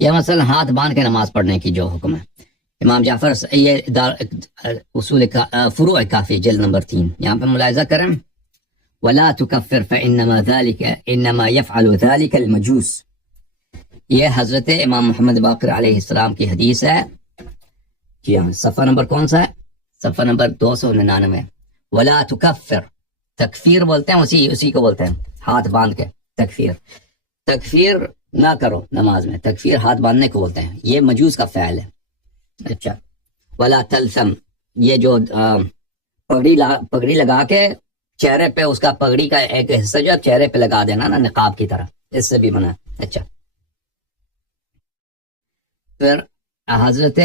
یا مثلا ہاتھ باندھ کے نماز پڑھنے کی جو حکم ہے. امام جعفر یہ اصول فروع کافی جلد نمبر 3 یہاں پہ ملاحظہ کریں. ولا تکفر فانما ذلك انما يفعل ذلك المجوس. یہ حضرت امام محمد باقر علیہ السلام کی حدیث ہے. جی ہاں، صفحہ نمبر کون سا ہے؟ صفحہ نمبر 299. ولا تکفر، تکفیر بولتے ہیں اسی کو بولتے ہیں ہاتھ باندھ کے تکفیر. تکفیر نہ کرو نماز میں، تکفیر ہاتھ باندھنے کو بولتے ہیں، یہ مجوس کا فعل ہے. اچھا. ولا تلثم، یہ جو پگڑی لگا کے چہرے پہ اس کا پگڑی کا ایک حصہ جو چہرے پہ لگا دینا نا نقاب کی طرح، اس سے بھی منع. اچھا. پھر حضرت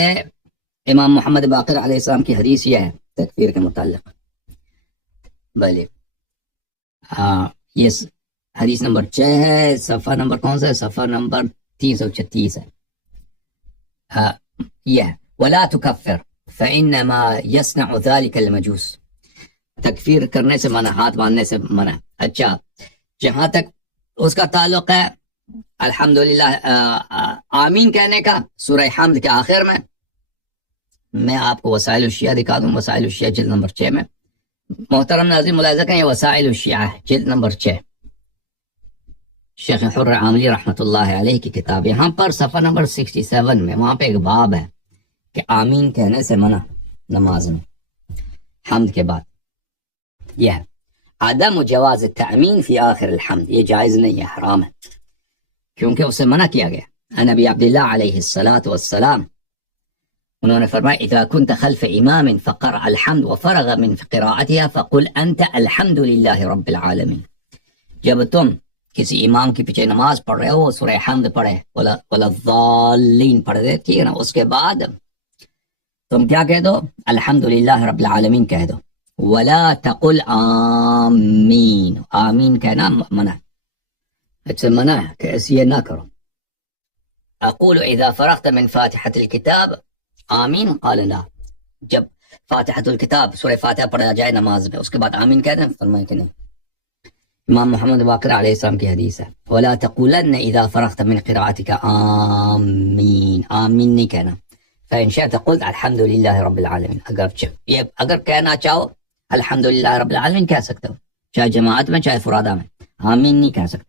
امام محمد باقر علیہ السلام کی حدیث یہ ہے تکفیر کے متعلق. بھلے یہ حدیث نمبر 6 ہے. صفحہ نمبر کون سا ہے؟ صفحہ نمبر 336 ہے. یہ ولا تکفر فانما يصنع ذلك المجوس. تکفیر کرنے سے منع، ہاتھ باندھنے سے منع. اچھا، جہاں تک اس کا تعلق ہے الحمدللہ آمین کہنے کا سورہ حمد کے آخر میں آپ کو وسائل الشیعہ دکھا دوں. وسائل الشیعہ جلد نمبر 6 میں. محترم ناظرین ملاحظہ کریں، یہ وسائل الشیعہ جلد نمبر 6، شیخ حر عاملی رحمۃ اللہ علیہ کی کتاب. یہاں پر صفحہ نمبر 67 میں وہاں پہ ایک باب ہے کہ آمین کہنے سے منع نماز میں حمد کے بعد. یہ ہے عدم جواز التأمین فی آخر الحمد. یہ جائز نہیں ہے، حرام ہے، کیونکہ اسے منع کیا گیا. نبی عبداللہ علیہ الصلاۃ والسلام انہوں نے فرمایا اذا كنت خلف امام فقرأ الحمد وفرغ من قراءتها فقل انت الحمد للہ رب العالمین. جب تم کسی امام کے پیچھے نماز پڑھ رہے ہو، سورہ حمد پڑھے ولا الضالین پڑھ دے، ٹھیک ہے نا، اس کے بعد تم کیا کہہ دو؟ الحمد للہ رب العالمین کہہ دو. ولا تقل آمین. آمین کہنا منع، اچھا منع ہے کہ ایسے یہ نہ کرو. اقول اذا فرغت من فاتحة الكتاب آمین قال لا. جب فاتحۃ الکتاب سورہ فاتحہ پڑھا جائے نماز میں، اس کے بعد آمین کہہ دیں؟ فرمائے کہ نہیں. امام محمد باقر علیہ السلام کی حدیث ہے ولا تقولن اذا فرغت من قراءتك آمین. آمین نہیں کہنا. فإن شئت قلت الحمد للہ رب العالمین. اگر کہنا چاہو الحمد للہ رب العالمین کہہ سکتے ہو، چاہے جماعت میں چاہے فرادہ میں. آمین نہیں کہہ سکتے.